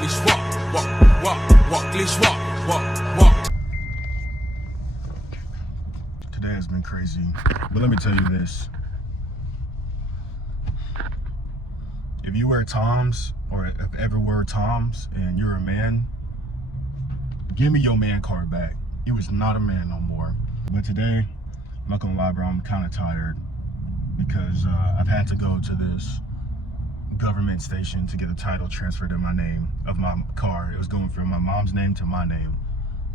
Today has been crazy, but let me tell you this. If you wear Toms, or if ever wear Toms and you're a man, give me your man card back. You was not a man no more. But today, I'm not gonna lie, bro, I'm kind of tired because I've had to go to this government station to get a title transferred in my name of my car. It was going from my mom's name to my name.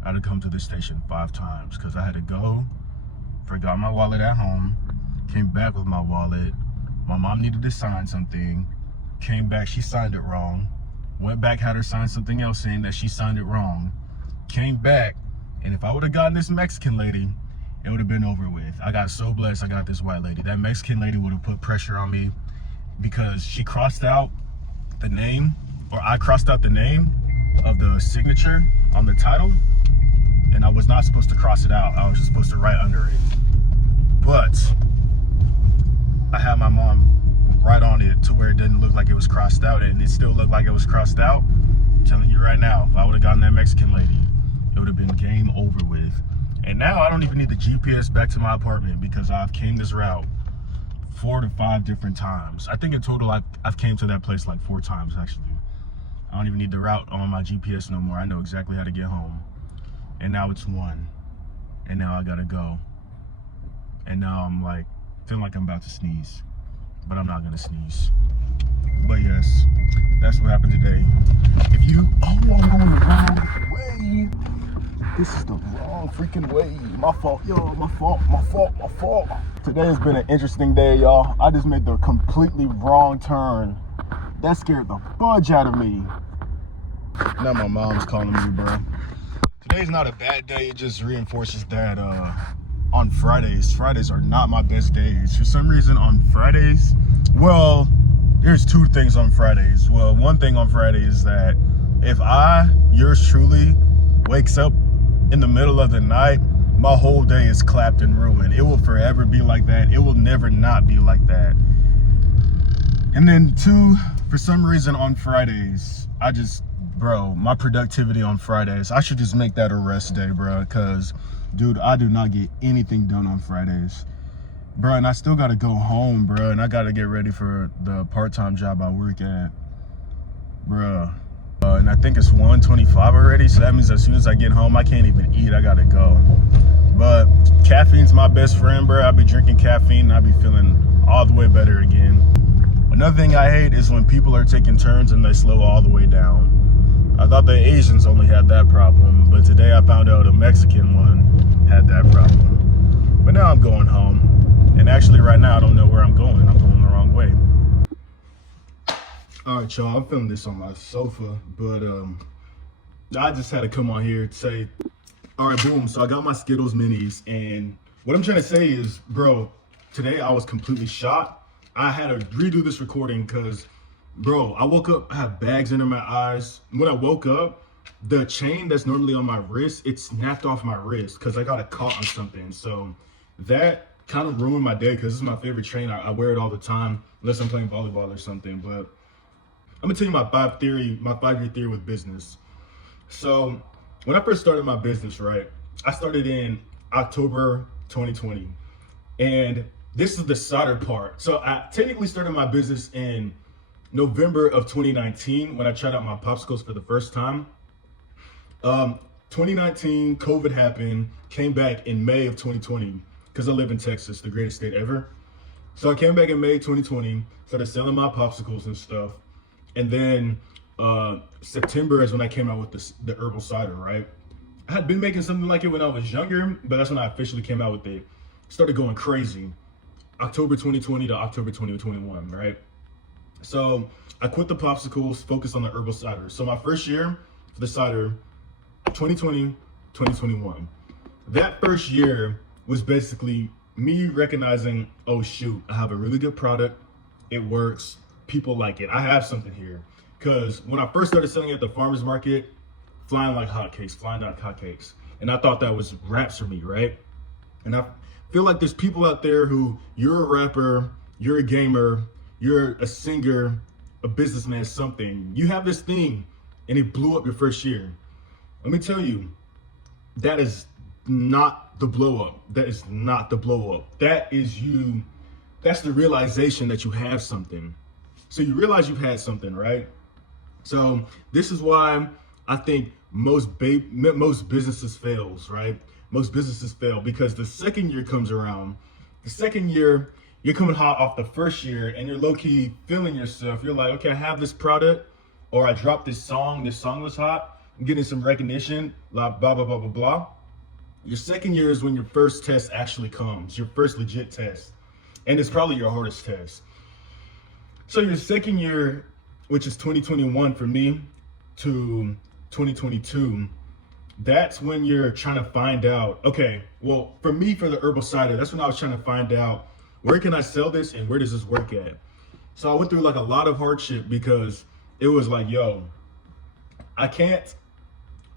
I had to come to this station 5 times because I had to go, forgot my wallet at home, came back with my wallet. My mom needed to sign something, came back, she signed it wrong, went back, had her sign something else saying that she signed it wrong, came back, and if I would have gotten this Mexican lady, it would have been over with. I got so blessed I got this white lady. That Mexican lady would have put pressure on me because she crossed out the name, or I crossed out the name of the signature on the title, and I was not supposed to cross it out. I was just supposed to write under it. But I had my mom write on it to where it didn't look like it was crossed out, and it still looked like it was crossed out. I'm telling you right now, if I would have gotten that Mexican lady, it would have been game over with. And now I don't even need the GPS back to my apartment because I've came this route 4 to 5 different times. I think in total I've came to that place like 4 times actually. I don't even need the route on my GPS no more. I know exactly how to get home. And now it's 1. And now I gotta go. And now I'm like, feeling like I'm about to sneeze. But I'm not gonna sneeze. But yes, that's what happened today. If you, oh, I'm going the wrong way. This is the wrong freaking way. My fault, yo, my fault. Today has been an interesting day, y'all. I just made the completely wrong turn. That scared the fudge out of me. Now my mom's calling me, bro. Today's not a bad day. It just reinforces that on Fridays are not my best days. For some reason on Fridays, well, there's 2 things on Fridays. Well, one thing on Friday is that if yours truly, wakes up in the middle of the night, my whole day is clapped and ruined. It will forever be like that. It will never not be like that. And then 2, for some reason on Fridays, bro, my productivity on Fridays, I should just make that a rest day, bro, because, dude, I do not get anything done on Fridays. Bro, and I still got to go home, bro, and I got to get ready for the part-time job I work at, bro. And I think it's 1:25 already, so that means as soon as I get home, I can't even eat. I got to go. But caffeine's my best friend, bro. I be drinking caffeine, and I be feeling all the way better again. Another thing I hate is when people are taking turns and they slow all the way down. I thought the Asians only had that problem, but today I found out a Mexican one had that problem. But now I'm going home, and actually right now I don't know where I'm going. I'm going the wrong way. All right, y'all, I'm filming this on my sofa, but I just had to come on here to say, all right, boom, so I got my Skittles minis, and what I'm trying to say is, bro, today I was completely shot. I had to redo this recording because, bro, I woke up, I have bags under my eyes. When I woke up, the chain that's normally on my wrist, it snapped off my wrist because I got it caught on something. So that kind of ruined my day because this is my favorite chain. I wear it all the time, unless I'm playing volleyball or something. But I'm gonna tell you my 5-year theory with business. So when I first started my business, right, I started in October 2020. And this is the cider part. So I technically started my business in November of 2019 when I tried out my popsicles for the first time. 2019, COVID happened, came back in May of 2020 because I live in Texas, the greatest state ever. So I came back in May 2020, started selling my popsicles and stuff. And then September is when I came out with the herbal cider, right? I had been making something like it when I was younger, but that's when I officially came out with it. Started going crazy. October 2020 to October 2021, right? So I quit the popsicles, focused on the herbal cider. So my first year for the cider, 2020, 2021. That first year was basically me recognizing, oh shoot, I have a really good product. It works. People like it. I have something here. Because when I first started selling at the farmer's market, flying like hotcakes. And I thought that was raps for me, right? And I feel like there's people out there who, you're a rapper, you're a gamer, you're a singer, a businessman, something. You have this thing and it blew up your first year. Let me tell you, that is not the blow up. That is not the blow up. That is you. That's the realization that you have something. So you realize you've had something, right? So this is why I think most businesses fails, right? Most businesses fail because the second year comes around. The second year, you're coming hot off the first year and you're low-key feeling yourself. You're like, okay, I have this product, or I dropped this song was hot, I'm getting some recognition, blah, blah, blah, blah, blah, blah. Your second year is when your first test actually comes, your first legit test. And it's probably your hardest test. So your second year, which is 2021 for me, to 2022, that's when you're trying to find out, okay, well, for me, for the herbal cider, that's when I was trying to find out, where can I sell this and where does this work at? So I went through like a lot of hardship because it was like, yo, I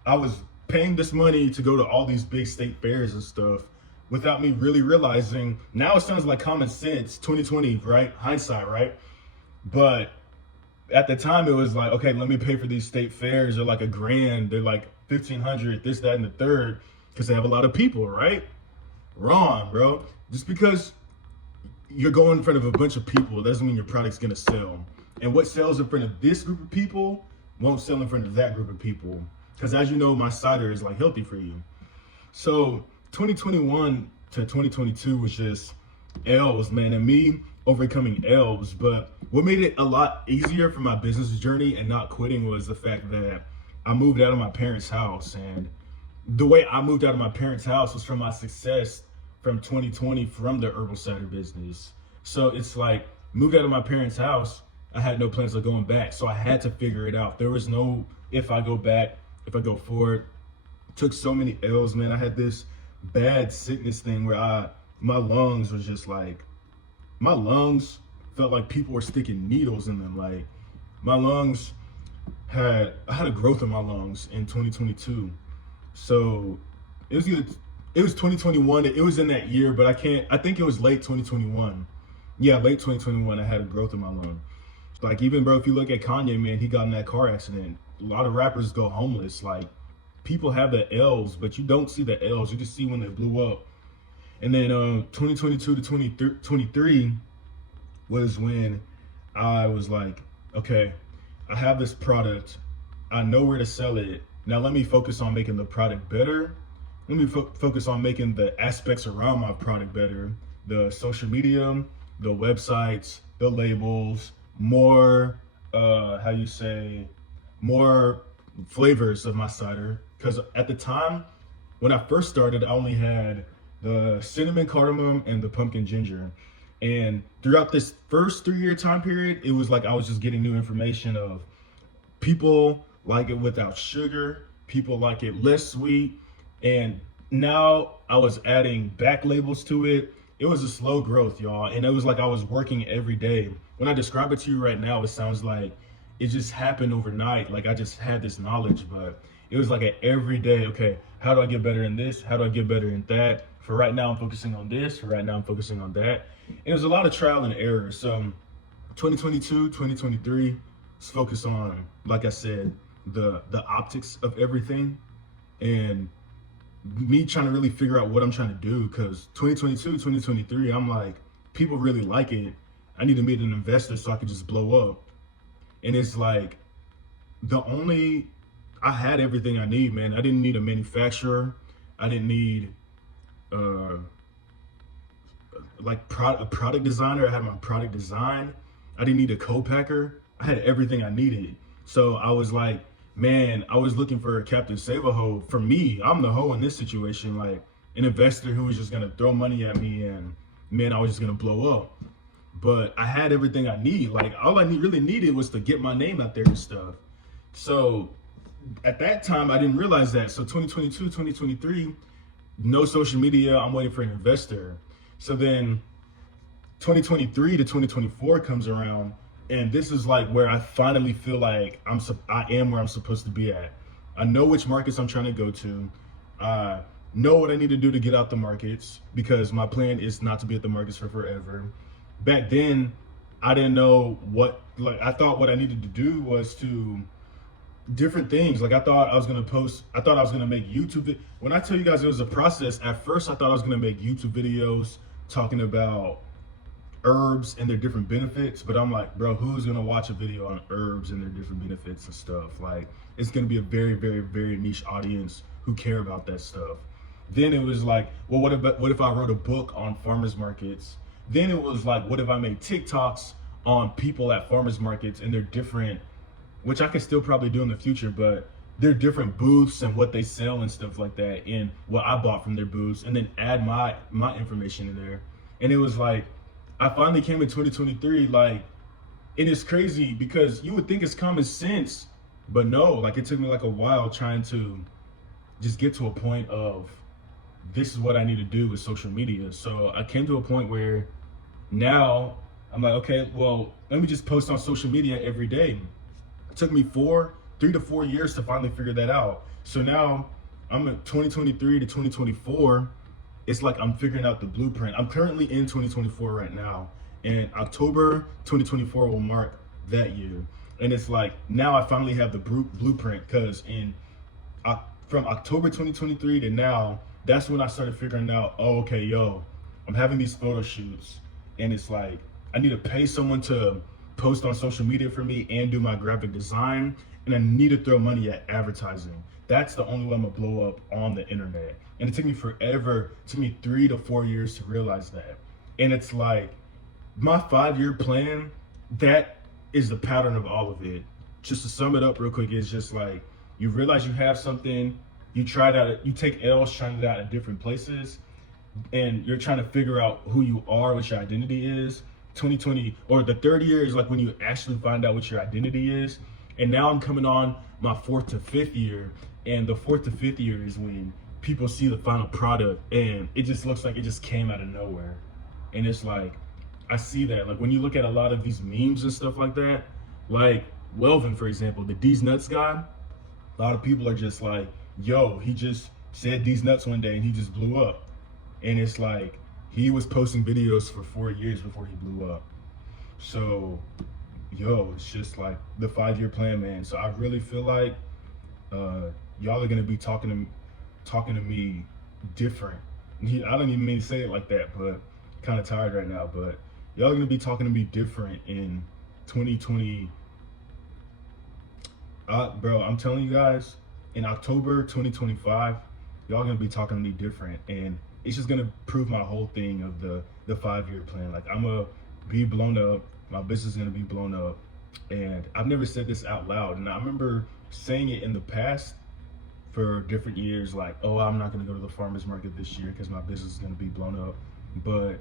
was paying this money to go to all these big state fairs and stuff without me really realizing. Now it sounds like common sense, 2020, right? Hindsight, right? But at the time it was like, okay, let me pay for these state fairs. They're like $1,000, they're like 1,500, this, that, and the third, because they have a lot of people, right? Wrong, bro. Just because you're going in front of a bunch of people doesn't mean your product's gonna sell. And what sells in front of this group of people won't sell in front of that group of people. Because as you know, my cider is like healthy for you. So 2021 to 2022 was just L's, man, and me overcoming L's. But what made it a lot easier for my business journey and not quitting was the fact that I moved out of my parents' house. And the way I moved out of my parents' house was from my success from 2020 from the herbal cider business. So it's like, moved out of my parents' house, I had no plans of going back. So I had to figure it out. There was no, if I go back, if I go forward. Took so many L's, man. I had this bad sickness thing where my lungs was just like, my lungs felt like people were sticking needles in them. Like my lungs I had a growth in my lungs in 2022. So it was 2021. It was in that year, but I think it was late 2021. Yeah, late 2021, I had a growth in my lung. Like even, bro, if you look at Kanye, man, he got in that car accident. A lot of rappers go homeless. Like people have the L's, but you don't see the L's. You just see when they blew up. And then 2022 to 2023 was when I was like, okay, I have this product. I know where to sell it. Now let me focus on making the product better. Let me focus on making the aspects around my product better. The social media, the websites, the labels, more, more flavors of my cider. Because at the time, when I first started, I only had the cinnamon cardamom and the pumpkin ginger. And throughout this first 3-year time period, it was like I was just getting new information of people like it without sugar, people like it less sweet. And now I was adding back labels to it. It was a slow growth, y'all. And it was like I was working every day. When I describe it to you right now, it sounds like it just happened overnight. Like I just had this knowledge, but it was like an everyday, okay, how do I get better in this? How do I get better in that? For right now, I'm focusing on this. For right now, I'm focusing on that. And it was a lot of trial and error. So 2022, 2023, let's focus on, like I said, the optics of everything and me trying to really figure out what I'm trying to do. Because 2022, 2023, I'm like, people really like it. I need to meet an investor so I could just blow up. And it's like, I had everything I need, man. I didn't need a manufacturer. I didn't need a product designer. I had my product design. I didn't need a co-packer. I had everything I needed. So I was like, man, I was looking for a Captain Save-A-Ho. For me, I'm the hoe in this situation, like an investor who was just gonna throw money at me and man, I was just gonna blow up. But I had everything I need. Like all I really needed was to get my name out there and stuff. So at that time, I didn't realize that. So 2022, 2023, no social media, I'm waiting for an investor. So then 2023 to 2024 comes around, and this is like where I finally feel like I am where I'm supposed to be at. I know which markets I'm trying to go to. I know what I need to do to get out the markets because my plan is not to be at the markets for forever. Back then, I didn't know I thought what I needed to do was to different things. Like I thought I was gonna post, I thought I was gonna make when I tell you guys it was a process, at first I thought I was gonna make YouTube videos talking about herbs and their different benefits, but I'm like, bro, who's gonna watch a video on herbs and their different benefits and stuff? Like, it's gonna be a very, very, very niche audience who care about that stuff. Then it was like, well, what if I wrote a book on farmers markets? Then it was like, what if I made TikToks on people at farmers markets and their different, which I could still probably do in the future, but their different booths and what they sell and stuff like that, and what I bought from their booths, and then add my information in there. And it was like, I finally came in 2023, like, and it's crazy because you would think it's common sense, but no, like it took me like a while trying to just get to a point of this is what I need to do with social media. So I came to a point where now I'm like, okay, well, let me just post on social media every day. It took me 3 to 4 years to finally figure that out. So now I'm at 2023 to 2024. It's like I'm figuring out the blueprint. I'm currently in 2024 right now, and October 2024 will mark that year. And it's like now I finally have the blueprint, because from October 2023 to now, that's when I started figuring out, oh, okay, yo, I'm having these photo shoots, and it's like I need to pay someone to post on social media for me and do my graphic design, and I need to throw money at advertising. That's the only way I'm gonna blow up on the internet. And it took me forever, it took me 3 to 4 years to realize that. And it's like my 5-year plan, that is the pattern of all of it. Just to sum it up real quick, it's just like you realize you have something, you try it out, you take L's trying it out in different places, and you're trying to figure out who you are, what your identity is. 2020, or the third year, is like when you actually find out what your identity is. And now I'm coming on my 4th to 5th year, and the 4th to 5th year is when people see the final product, and it just looks like it just came out of nowhere. And it's like, I see that, like when you look at a lot of these memes and stuff like that, like Welvin, for example, the D's Nuts guy, a lot of people are just like, yo, he just said D's Nuts one day and he just blew up. And it's like, he was posting videos for 4 years before he blew up. So, yo, it's just like the 5-year plan, man. So I really feel like y'all are gonna be talking to me different. I don't even mean to say it like that, but kind of tired right now. But y'all are gonna be talking to me different in 2020. Bro, I'm telling you guys, in October 2025, y'all gonna be talking to me different, and it's just gonna prove my whole thing of the 5-year plan. Like, I'm gonna be blown up, my business is gonna be blown up, and I've never said this out loud. And I remember saying it in the past for different years, like, oh, I'm not gonna go to the farmer's market this year because my business is gonna be blown up. But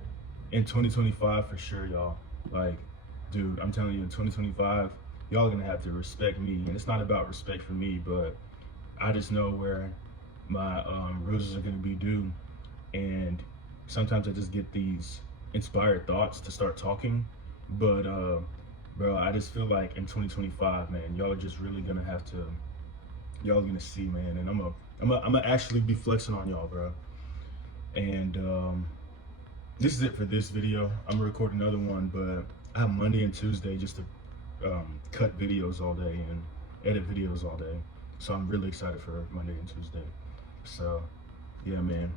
in 2025, for sure, y'all, like, dude, I'm telling you, in 2025, y'all are gonna have to respect me. And it's not about respect for me, but I just know where my roses are gonna be due. And sometimes I just get these inspired thoughts to start talking. But bro, I just feel like in 2025, man, y'all are just really gonna have to, y'all are gonna see, man. And I'm gonna actually be flexing on y'all, bro. And this is it for this video. I'm gonna record another one, but I have Monday and Tuesday just to cut videos all day and edit videos all day. So I'm really excited for Monday and Tuesday. So yeah, man.